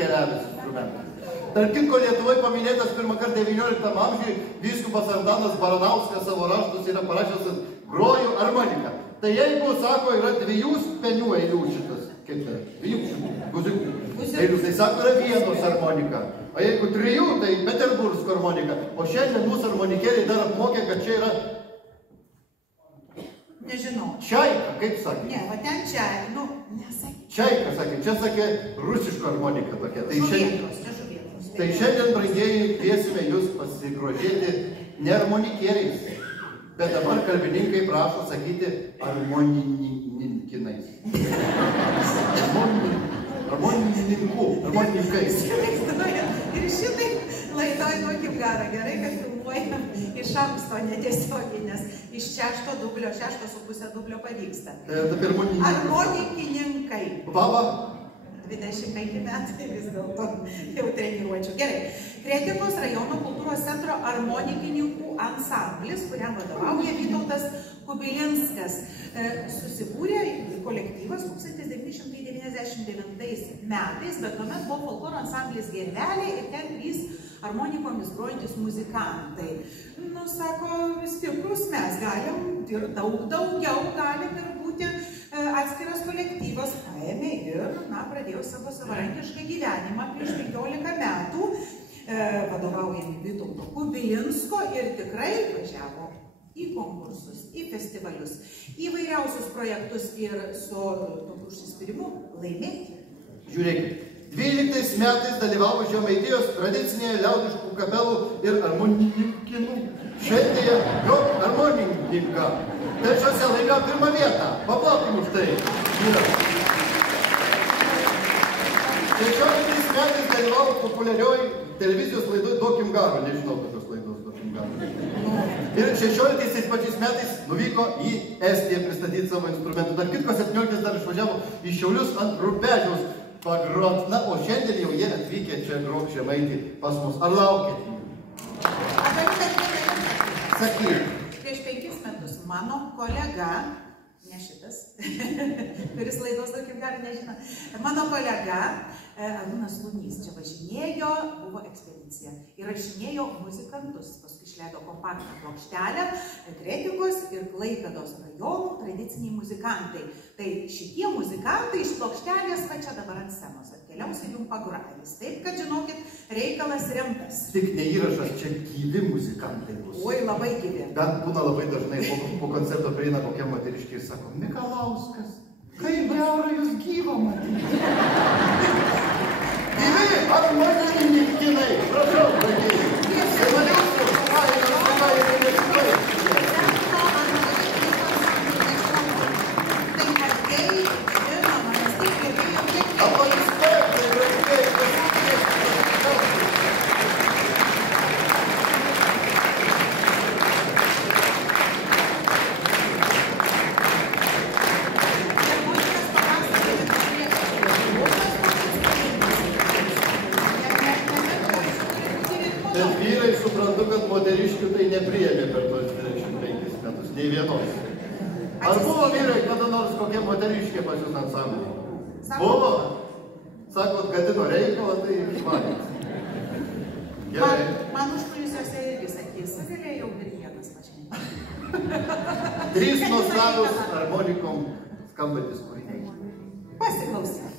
keliavis instrumentas. Tarp kitko, Lietuvoje paminėtas pirmą kartą 19 amžiuje vyskupas Antanas Baranauskas savo raštus yra parašęs groju armoniką. Tai jeigu, sako, yra 2 penių eilių šitas, kaip tai, 2 guzikų eilių, tai sako, yra 1 armonika. O jeigu 3, tai Peterburgsko armonika. O šiandien mūsų armonikėliai dar apmokė, kad čia yra... Nežinau. Čaika, kaip sakė? Ne, va ten čaika, nu, nesakė. Čaika, sakė, čia sakė rusiško armonika tokia. Žuvėtros. Tai šiandien, brangieji, kviesime jūs pasigrožėti ne armonikėliais, bet dabar kalbininkai prašo sakyti armonininkinais. Armonininkais. Ir šitai laidoj duokim garą. Gerai, kad filmuojam iš anksto netiesiogiai, nes iš 6,5 dublio pavyksta. Armonikininkai. Baba. 25 metai vis dėlto jau treniruočiau. Gerai. Kretingos rajono kultūros centro armonikininkų ansamblis, kuriam vadovauja Vytautas Kubilinskas, susibūrė kolektyvas 1999 metais, bet tuomet buvo folkloro ansamblis Gervelė ir ten 3 armonikomis grojantis muzikantai. Nu, sako, stiprus mes galim ir daugiau galim ir būti atskiras kolektyvas. Paėmė ir, na, pradėjo savo savarankišką gyvenimą prieš 15 metų, vadovaujami Vytauto Kubilinsko ir tikrai važiavo į konkursus, į festivalius, įvairiausius projektus ir su tokiu užsispyrimu laimėti. Žiūrėkit, 12 metais dalyvavo Žemaitijos tradicinėje liaudiškų kapelų ir armonikinų šventėje jo armonininką. Telšiuose laimėjo 1 vietą. Paplaukim už tai. 16 metais dalyvavo populiarioj televizijos laidoj Duokim garo. Nežinau tokios laidos Duokim garo. Ir 16 pačiais metais nuvyko į Estiją pristatyti savo instrumentų. Dar kitko 17 dar išvažiavo į Šiaulius ant Rubežiaus pagrot. Na, o šiandien jau jie atvykę čia grot Žemaitį pas mus. Ar laukėt jų? Sakyk. Prieš 5 metus mano kolega, ne šitas, kuris laidos Duokim garo nežino, mano kolega Arūnas Lunys čia važinėjo, buvo ekspedicija. Įrašinėjo muzikantus, paskui išleido kompaktą plokštelę, Kretingos ir Klaipėdos rajonų tradiciniai muzikantai. Tai šitie muzikantai iš plokštelės va čia dabar ant scenos atkeliaus ir jums pagrojys. Taip, kad žinokit, reikalas rimtas. Tik ne įrašas, čia gyvi muzikantai bus. Oi, labai gyvi. Bet būna labai dažnai po koncerto prieina kokia moteriškė ir sako, Mikalauskas, kaip bjaura jūs gyvą matyti. Gyvi armonininkinai, prašau, brangieji. Bet vyrai suprantu, kad moteriškių tai nepriėmė per tos 25 metus, nei vienos. Ar buvo vyrai kada nors kokie moteriškė pas jūs ansamblį? Buvo? Sakot, gadino reikalą, tai išmanėt. Gerai. Man užkulisiuose irgi sakys, galėjau ir vienas pačiai. 3 nuostabūs harmonikom skambantis kūriniai. Pasiklausykime.